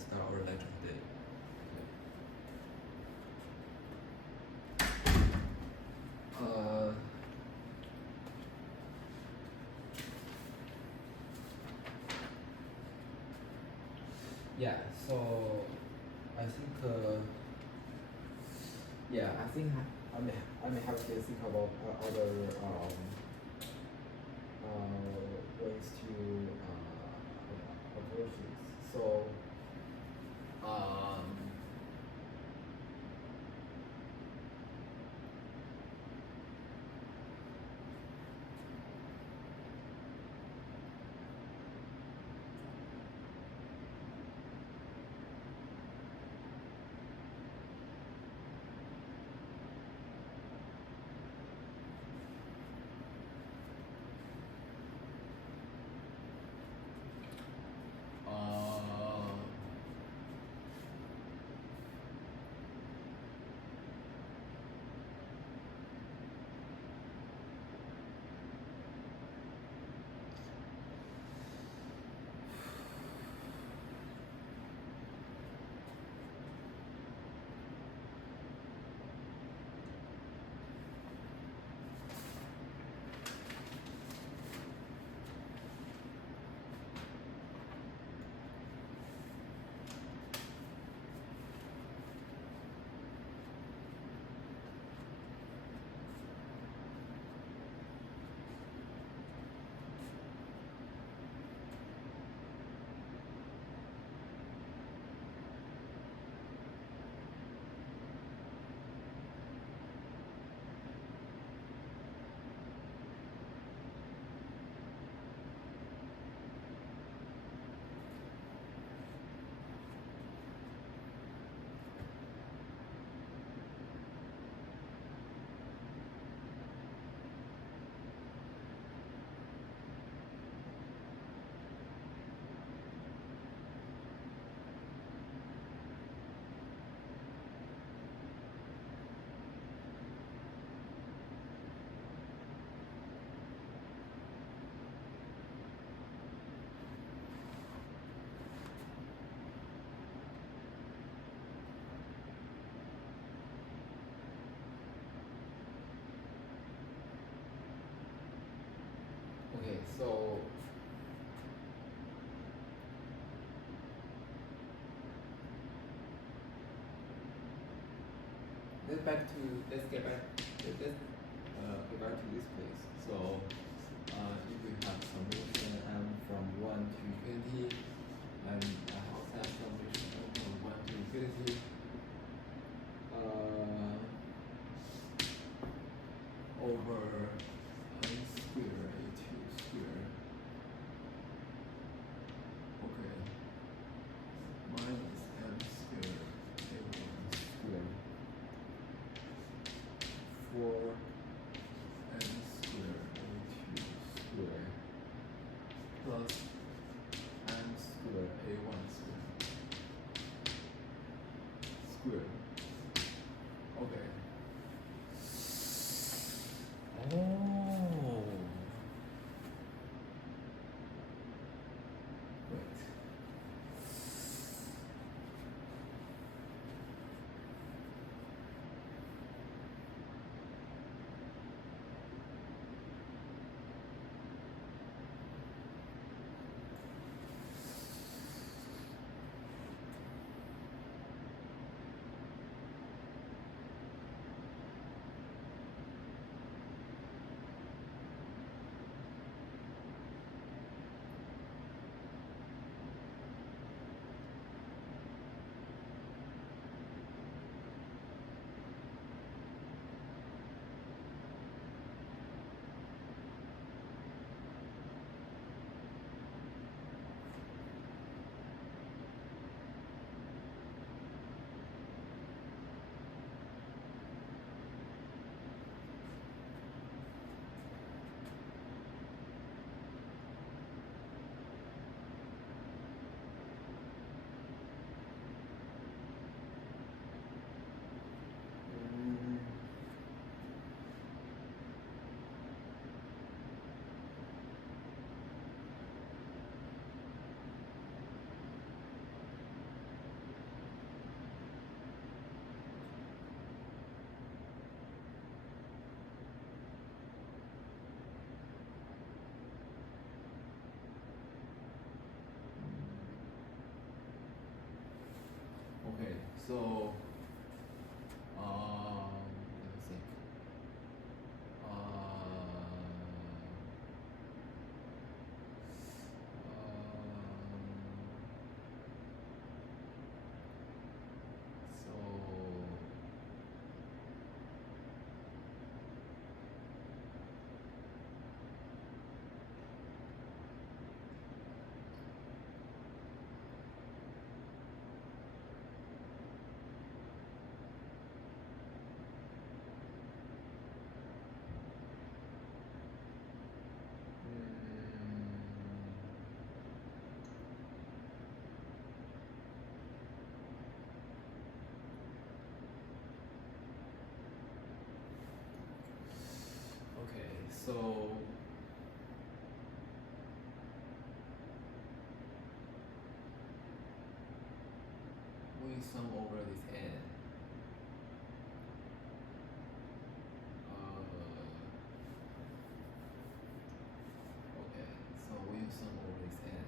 start our lecture today. Yeah, so I think I may have to think about other ways to approach this. So okay, so let's get back to this place. So if we have summation m from 1 to infinity, and I also have summation m from 1 to infinity, over n square a2 square, okay, minus m square a1 square, for n square a2 square plus n square a1 square square. Okay. Oh. Wait. Okay, so let me think. So okay, so we sum over this n. Okay, so we sum over this n.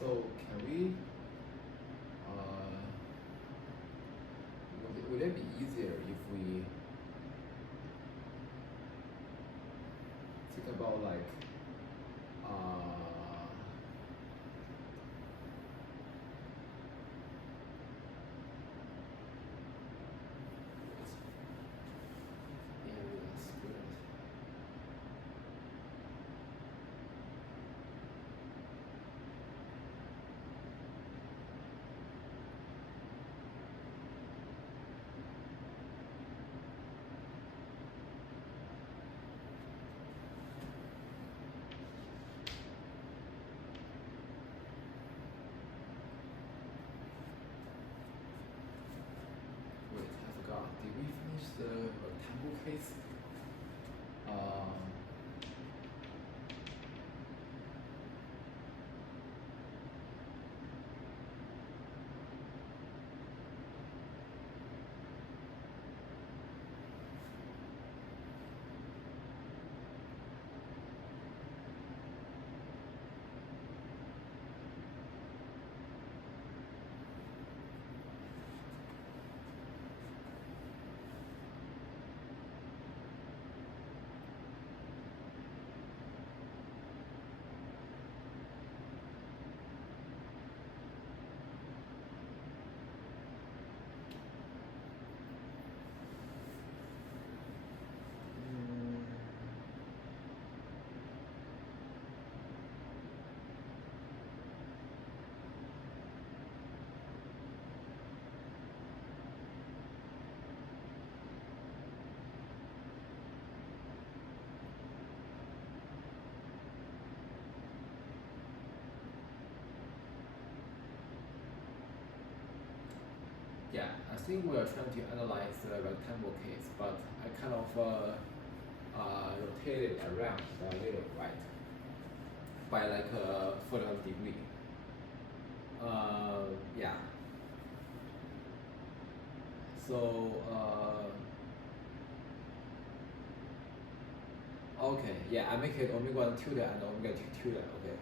So can we, would it be easier if we think about like, areas with wait, I forgot. Did we finish the rectangle case? Yeah, I think we are trying to analyze the rectangle case, but I kind of rotate it around a little, right? by like 45 degree. Yeah. So okay, yeah, I make it omega 1 tilde and omega 2 tilde. Okay.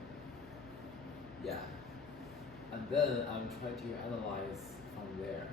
Yeah. And then I'm trying to analyze from there.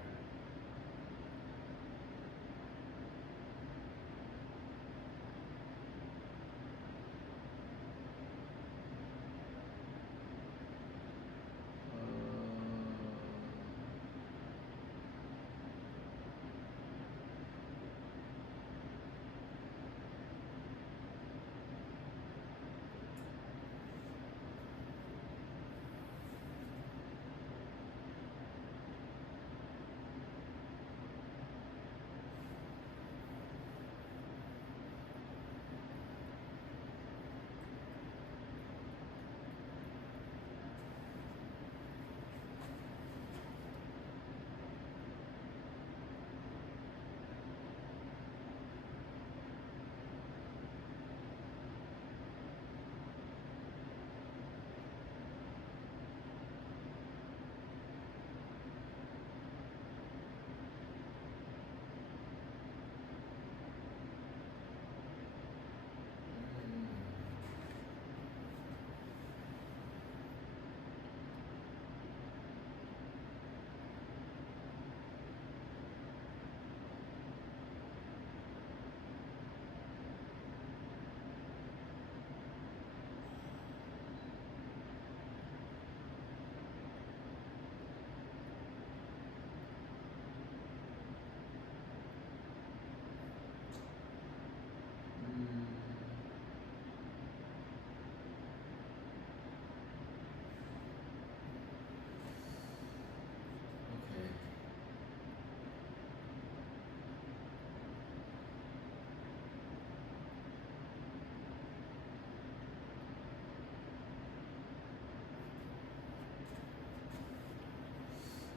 Okay.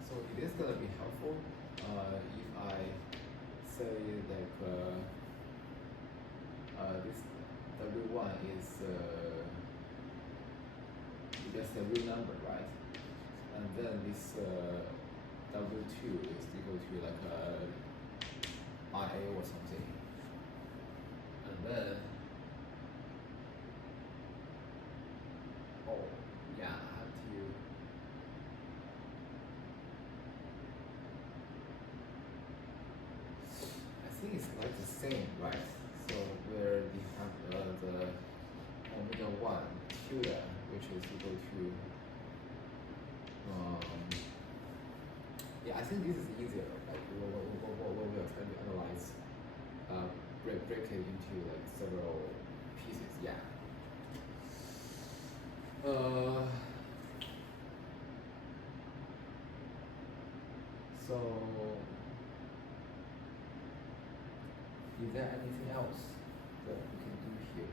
So it is gonna be helpful if I say like this W1 is just a real number, right? And then this W2 is equal to like IA or something. And then, oh yeah, I have to. I think it's like the same, right? So where we have the omega 1 tilde, which is equal to yeah, I think this is easier. Like what we are trying to analyze, break it into like several pieces. Yeah. So is there anything else that we can do here?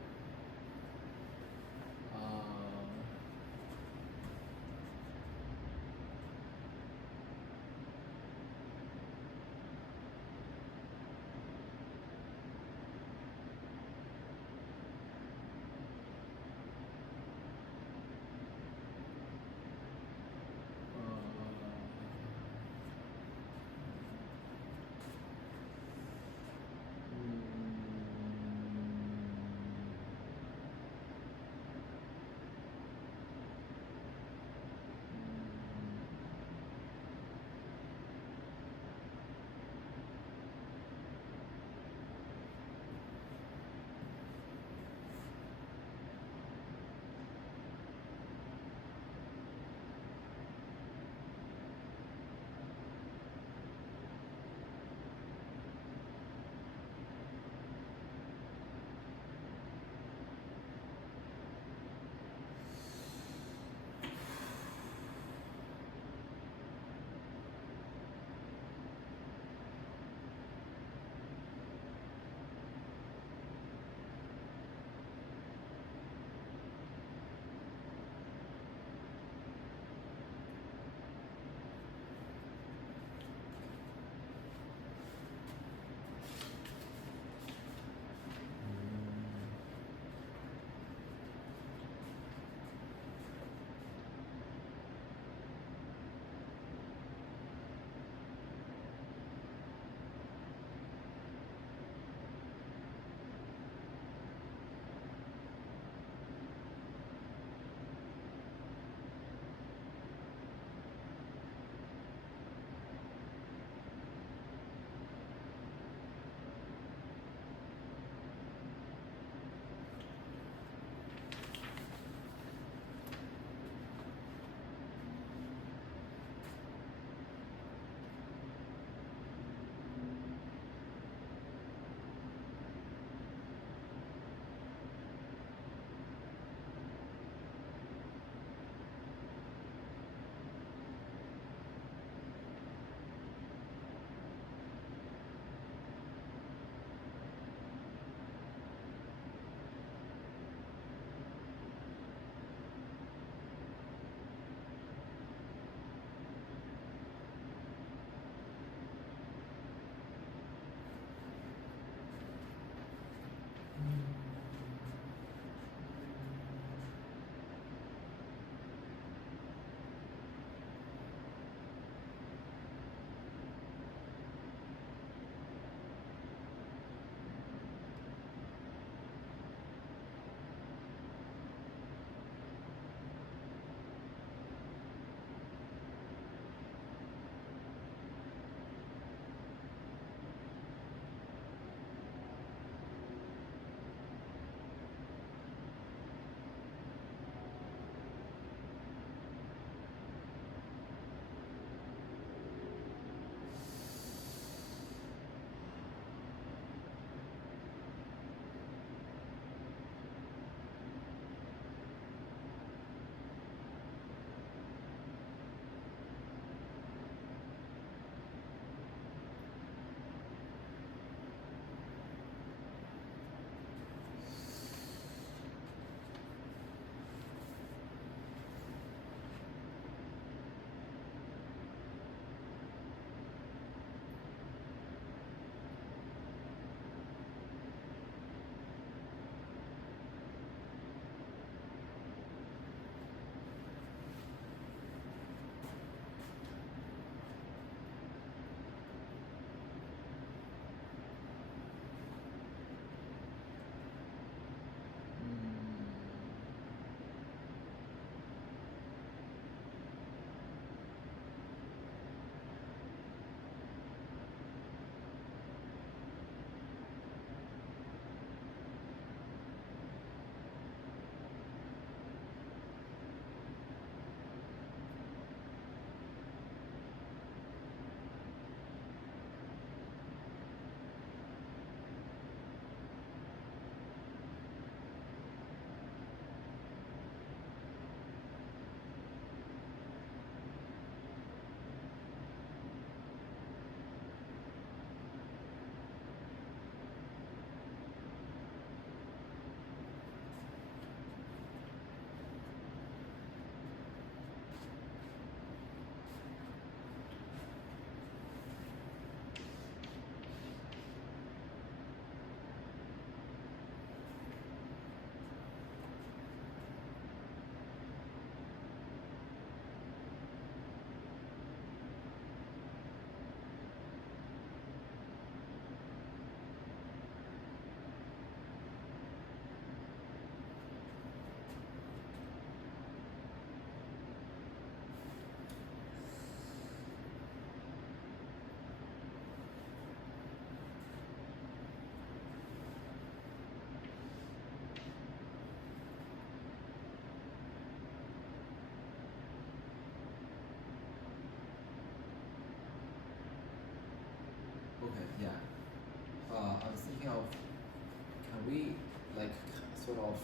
sort of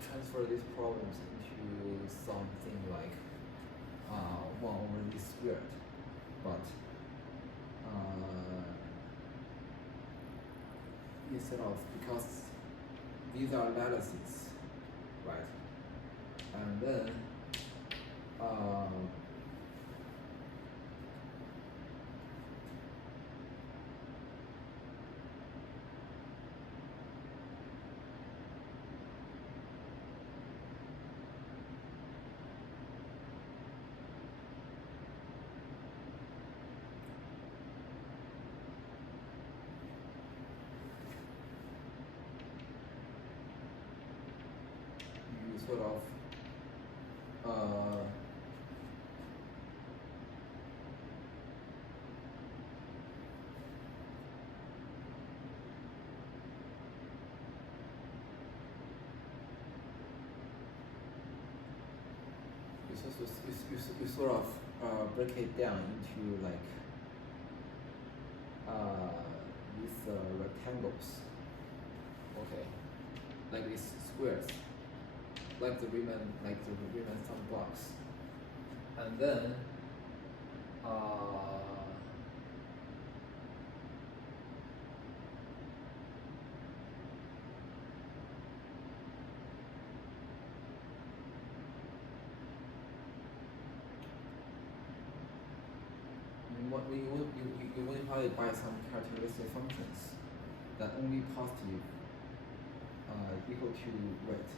transfer these problems into something like 1 over e squared, but instead of, because these are lattices, right? And then you sort of you sort of break it down into like these rectangles, okay, like these squares, like the Riemann sum box, and then you multiply it by some characteristic functions that only positive equal to weight.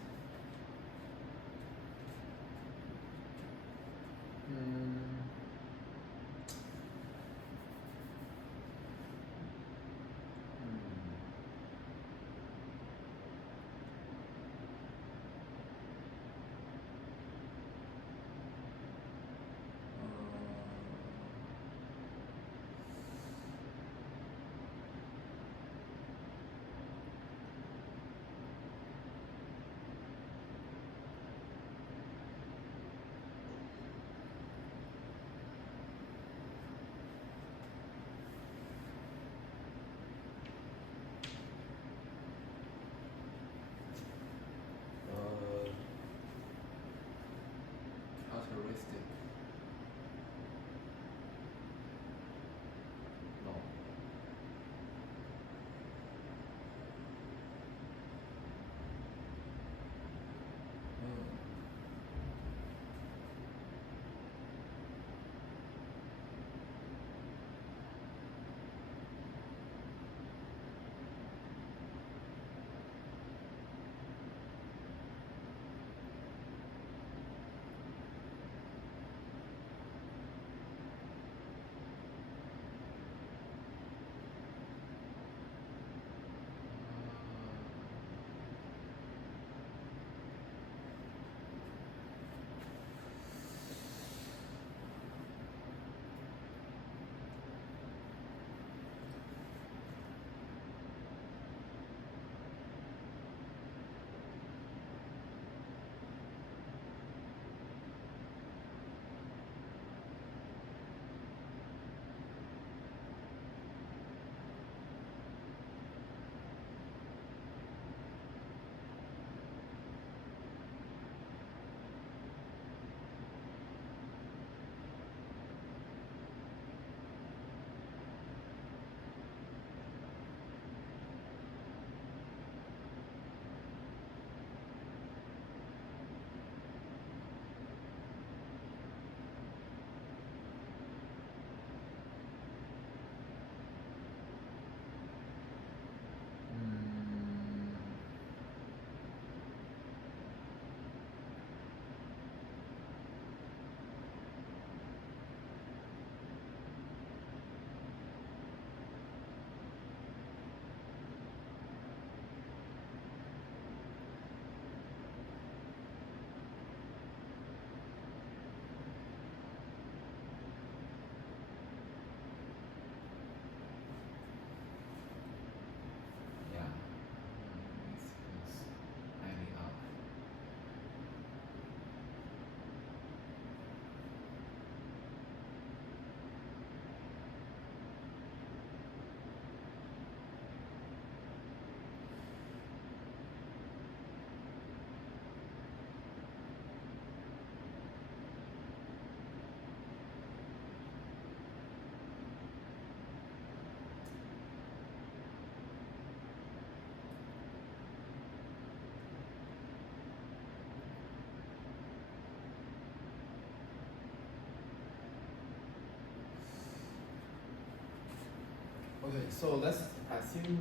Okay, so let's assume,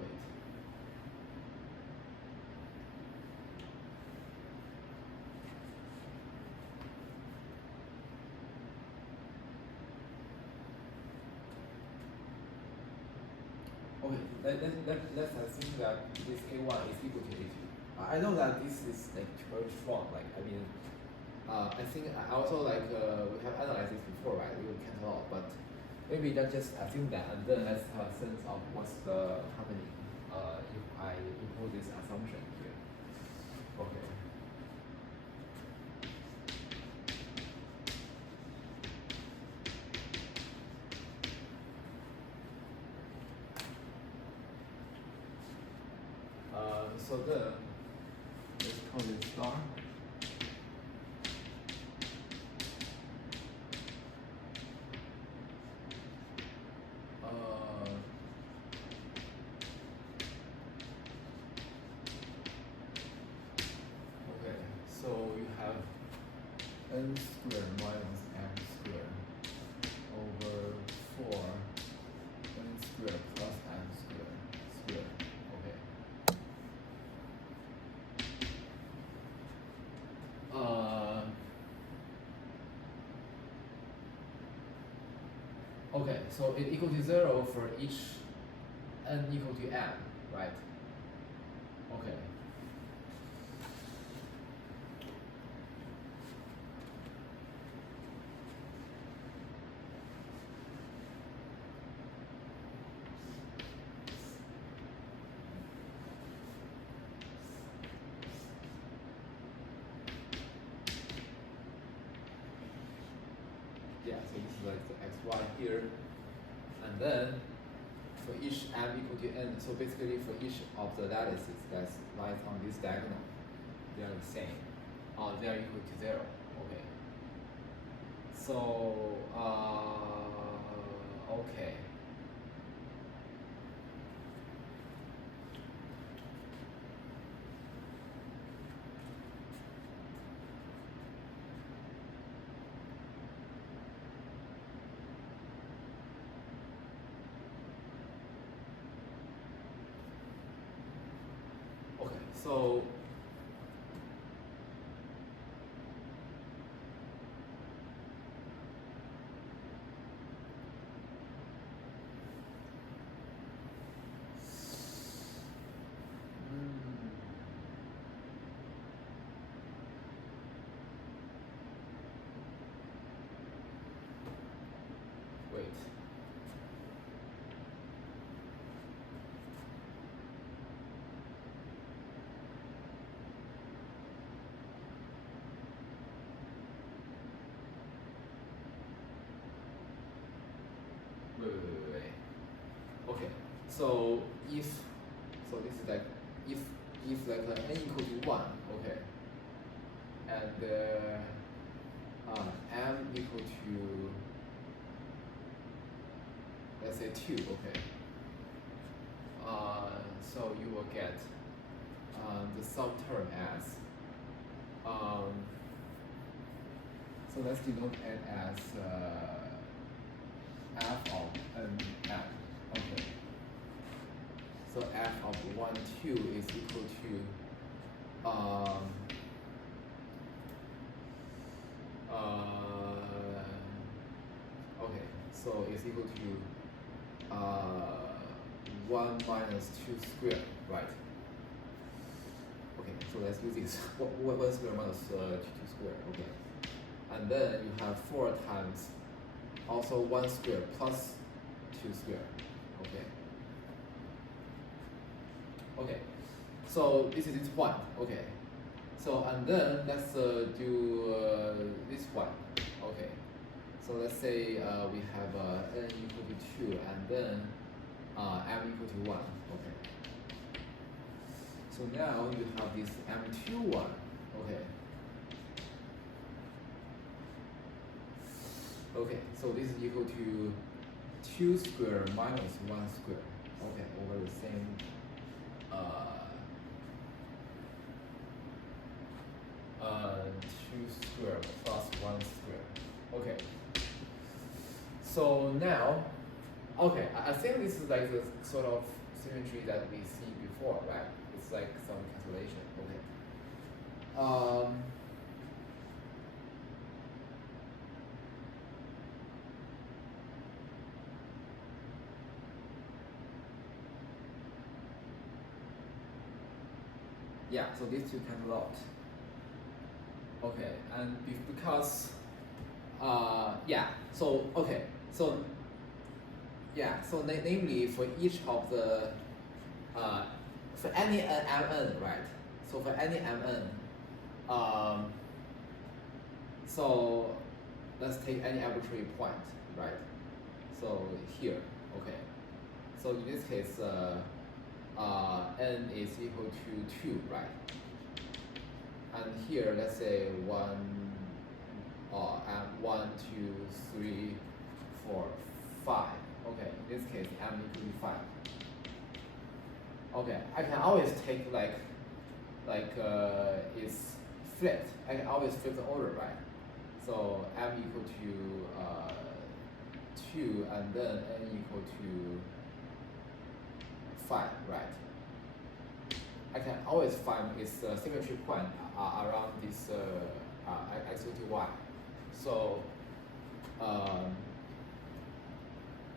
wait. Okay, let's assume that this A1 is equal to A2. I know that this is like very strong, like, I mean, I think I also like, we have analyzed this before, right? We will cancel out, but maybe let's just assume that, and then let's have a sense of what's the happening if I impose this assumption here. Okay. So then, let's call it star. Okay, so you have n squared minus m squared over 4 n squared plus m squared. Okay. Okay, so it equal to 0 for each n equal to m, right? Okay. Yeah, so this is like the xy here, and then for each m equal to n, so basically for each of the lattices that lies on this diagonal, they are the same. They are equal to 0. Okay. So okay. Okay, so wait. Wait. Okay, so if, so this is like, if like n equal to 1, okay, and m equal to, let's say 2, okay, so you will get the sum term as, so let's denote it as f of n m, okay. So f of 1, 2 is equal to okay, so it's equal to 1 minus 2 squared, right? Okay, so let's use this 1 squared minus 2 squared, okay. And then you have 4 times also 1 squared plus 2 squared, okay. Okay, so this is 1, okay. So, and then let's do this one, okay. So let's say we have n equal to 2 and then m equal to 1, okay. So now you have this m2 one, okay. Okay, so this is equal to 2 squared minus 1 squared, okay, over the same 2 squared plus 1 squared. Okay. So So now, okay, I think this is like the sort of symmetry that we see before, right? It's like some cancellation. Okay. Yeah, so these two cancel out. Okay, and because yeah, so okay, so yeah, so namely for each of the for any mn, right? So for any mn, so let's take any arbitrary point, right? So here, okay. So in this case, n is equal to 2, right? And here, let's say 1, 1, 2, 3, 4, 5. Okay, in this case, m equal to 5. Okay, I can always take it's flipped. I can always flip the order, right? So m equal to 2, and then n equal to 5, right? I can always find its symmetry point around this x equal to y. So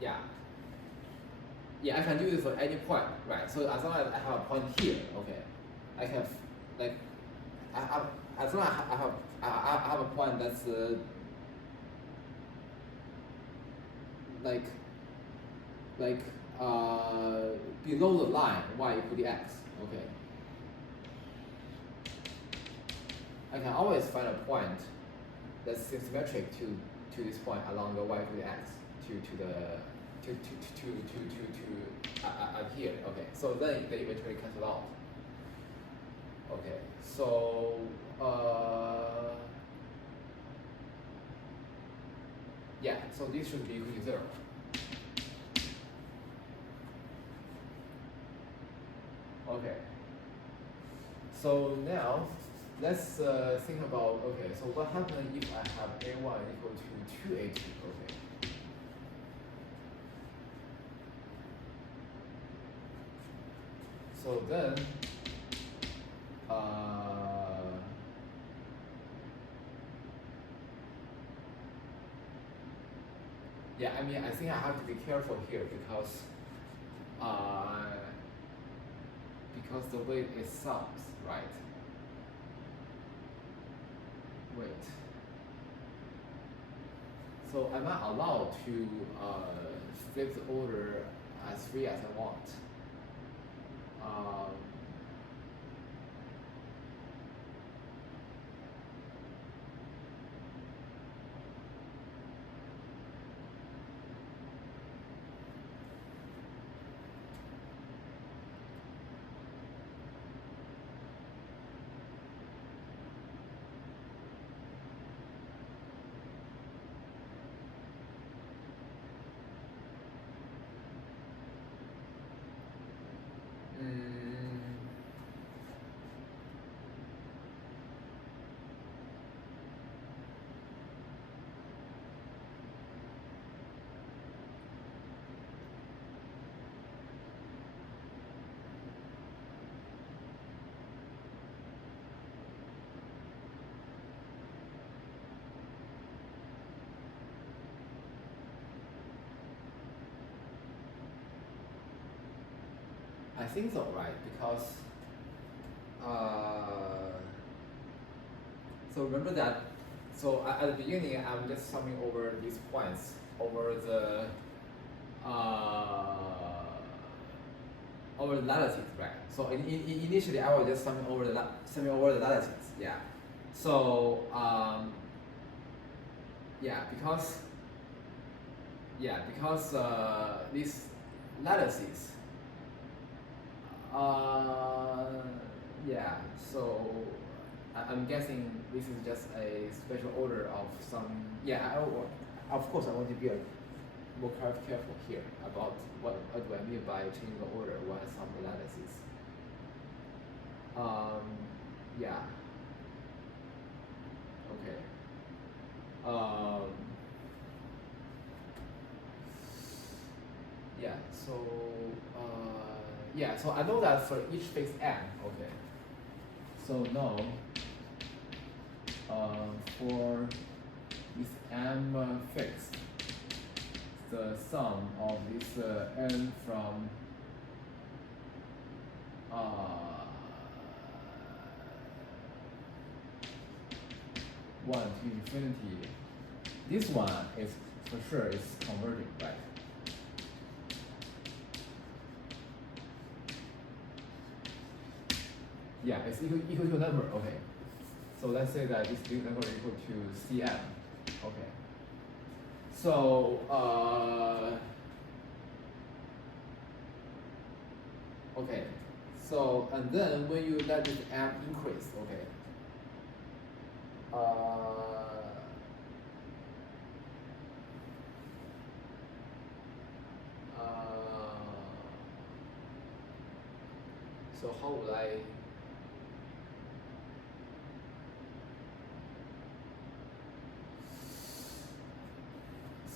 yeah, I can do it for any point, right? So as long as I have a point here, okay, I can like as long as I have a point that's below the line y equal to x, okay. I can always find a point that's symmetric to this point along the y equal to x here. Okay, so then they eventually cancel out. Okay, so yeah, so this should be equal to 0. Okay. So now let's think about, okay, so what happens if I have a1 equal to 2a2? Okay. So then yeah, I mean, I think I have to be careful here because the weight is sums, right? Wait. So am I allowed to flip the order as free as I want? I think so, right? Because so remember that. So at the beginning, I'm just summing over these points over the lattices, right? So initially, I was just summing over the lattices, yeah. So because these lattices. So I'm guessing this is just a special order of some. Yeah, of course I want to be more careful here about what do I mean by changing the order when I sum the lattices. Yeah. Okay. yeah, so yeah, so I know that for each fixed m, okay. So now for this m fixed, the sum of this n from 1 to infinity, this one is for sure is converging, right? Yeah, it's equal to a number, okay. So let's say that this number is equal to Cm, okay. So, okay. So, and then when you let this m increase, okay. So how would I?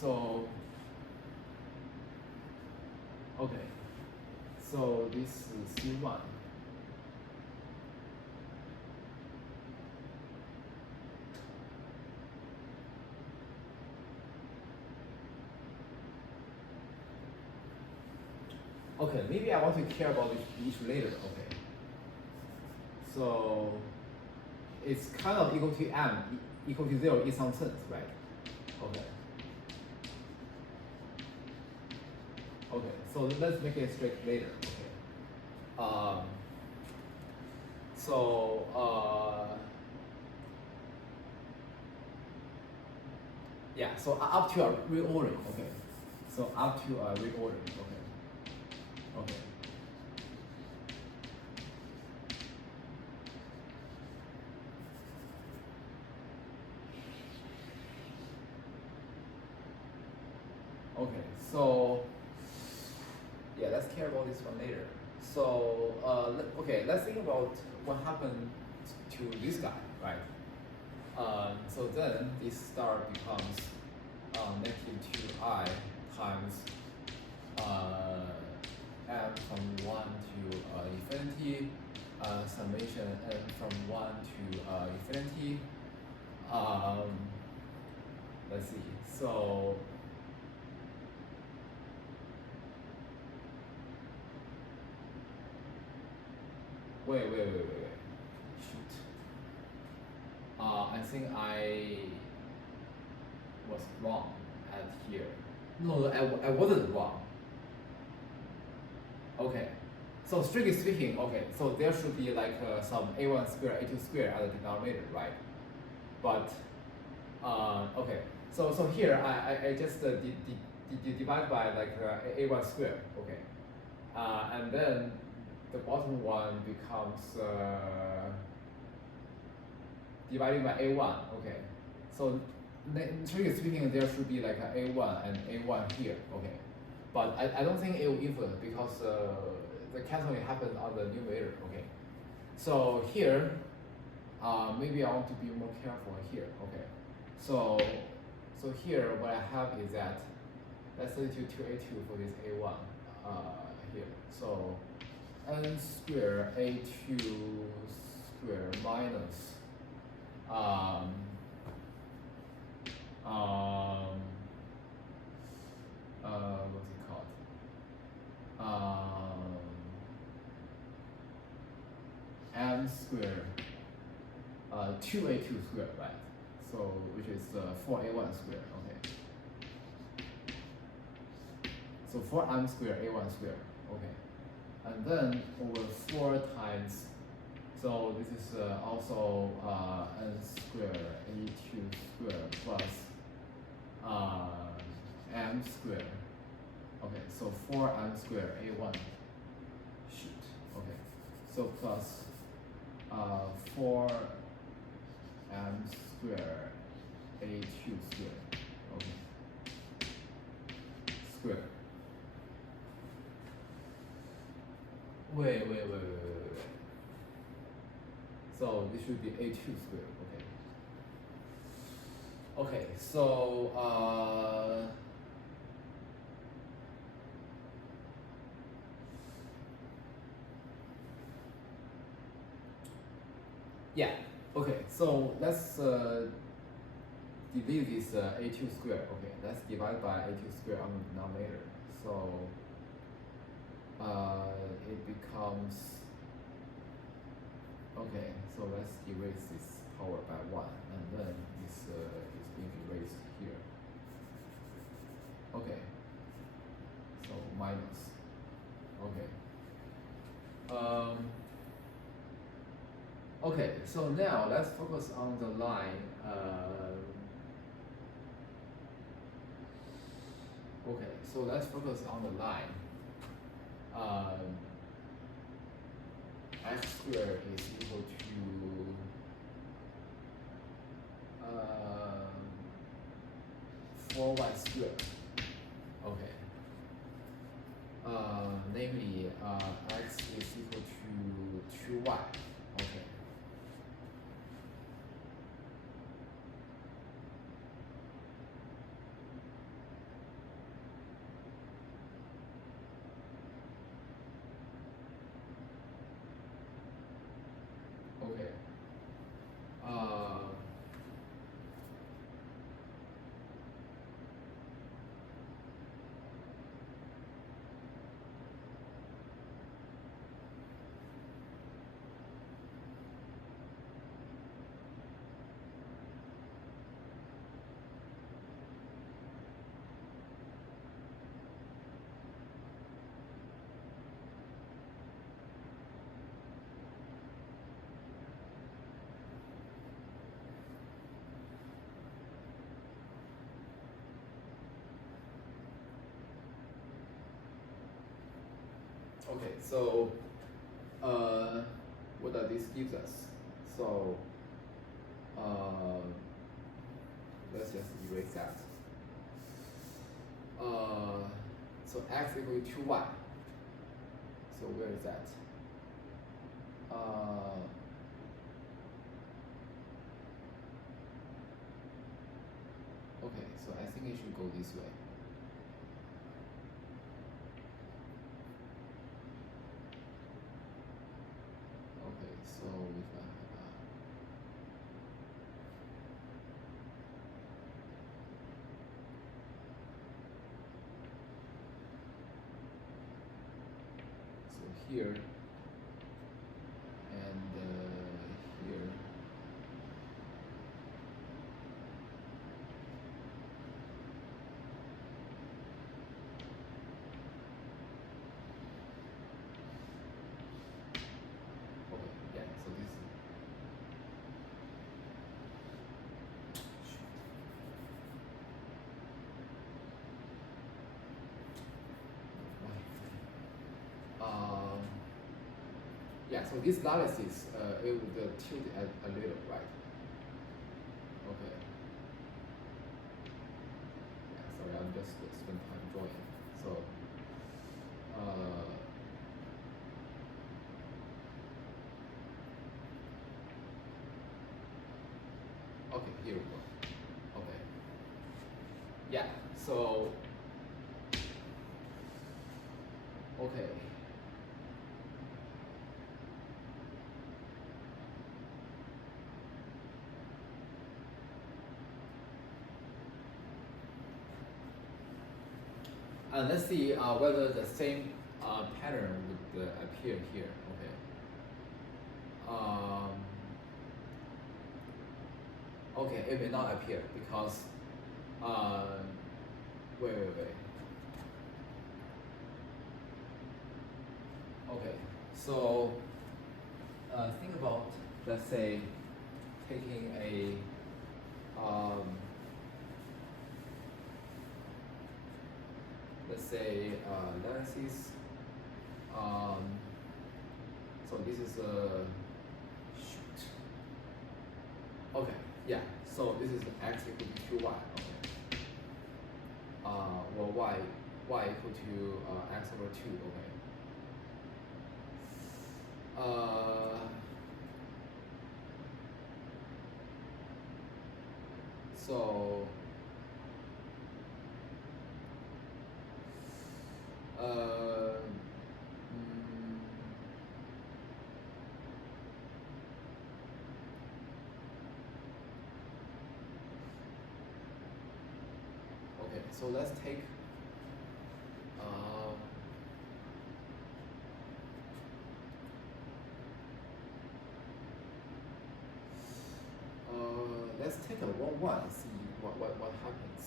So, okay. So this is C1. Okay, maybe I want to care about each later, okay. So it's kind of equal to m equal to 0 in some sense, right? Okay. Okay, so let's make it straight later, okay. Yeah, so up to a reordering, okay. So up to a reordering, okay. Okay. Okay, so yeah, let's care about this one later. So okay, let's think about what happened to this guy, right? So then this star becomes negative 2i times m from 1 to infinity, summation n from 1 to infinity. Let's see. So wait. Shoot. I think I was wrong at here. No, I wasn't wrong. Okay. So strictly speaking, okay, so there should be like some a1 square, a2 square at the denominator, right? But okay, so here I just divide by like a1 square, okay, and then the bottom one becomes divided by a1, okay. So strictly speaking, there should be like a a1 and a1 here, okay. But I don't think it will influence because the canceling happens on the numerator, okay. So here, maybe I want to be more careful here, okay. So here what I have is that let's substitute 2a2 for this a1 here. So n square a2 square minus what's it called? M square 2a2 square, right? So which is 4a1 square, okay. So 4m square a1 square, okay. And then over 4 times, so this is also n square a2 square plus m square. Okay, so 4m square a1. Shoot. Okay, so plus 4m square a2 square. Okay, square. Wait. So this should be a2 square. Okay. Okay, so Yeah. Okay. So let's delete this a2 squared. Okay. Let's divide by a2 squared on the denominator. So it becomes. Okay. So let's erase this power by 1, and then this is being erased here. Okay. So minus. Okay. Okay, so now let's focus on the line. Okay, so let's focus on the line. X squared is equal to 4y squared. Okay. Namely, x is equal to 2y. Okay. Okay. Okay, so what does this give us? So let's just erase that. So x equal to 2y. So where is that? Okay, so I think it should go this way. Okay, so if I so here and here. Okay, yeah, so this. Yeah, so this lattice, it would tilt a little, right? Okay. Yeah, sorry, I'm just spend time drawing. So, okay, here we go. Okay. Yeah, so, okay. Let's see whether the same pattern would appear here. Okay. Okay, it may not appear because wait. Okay, so think about, let's say, taking a let's say lattice. So this is a shoot. Okay, yeah. So this is x equal to 2y. Okay. Well, y equal to x over 2. Okay. So So let's take let's take a 1, 1 and see what happens.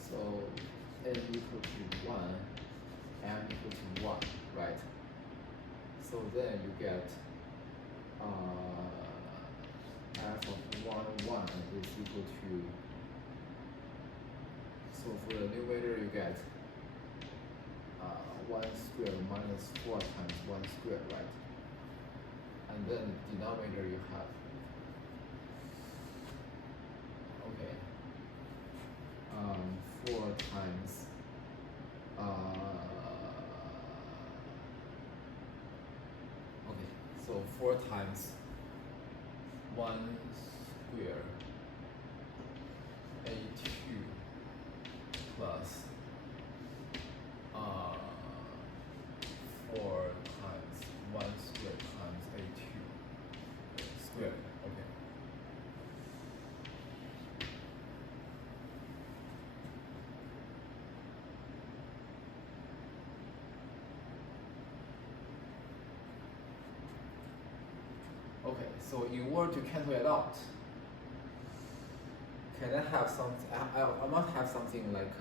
So n equal to 1, m equal to 1, right? So then you get f of 1, 1 is equal to, so for the numerator you get 1 squared minus 4 times 1 squared, right? And then denominator you have, okay, 4 times okay, so 4 times 1 squared a2 plus 4 times 1 squared times a2 squared, okay. Okay, so in order to cancel it out, can I have something? I must have something like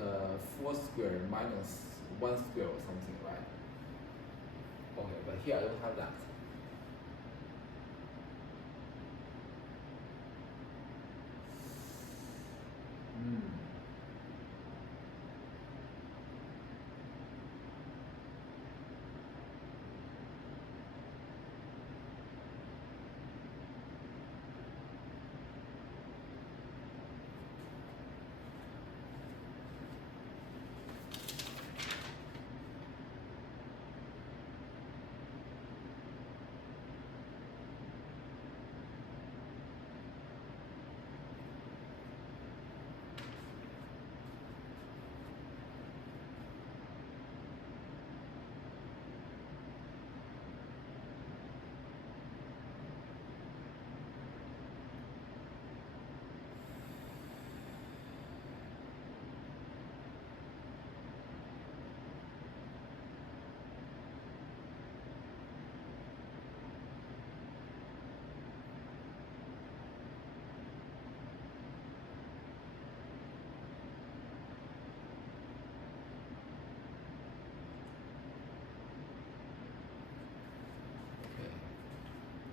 4 squared minus 1 squared or something, right? Okay, but here I don't have that.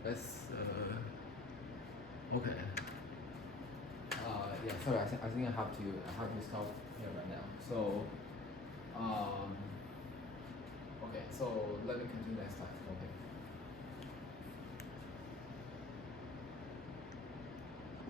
Let's okay. Yeah, sorry, I think I have to stop here right now. So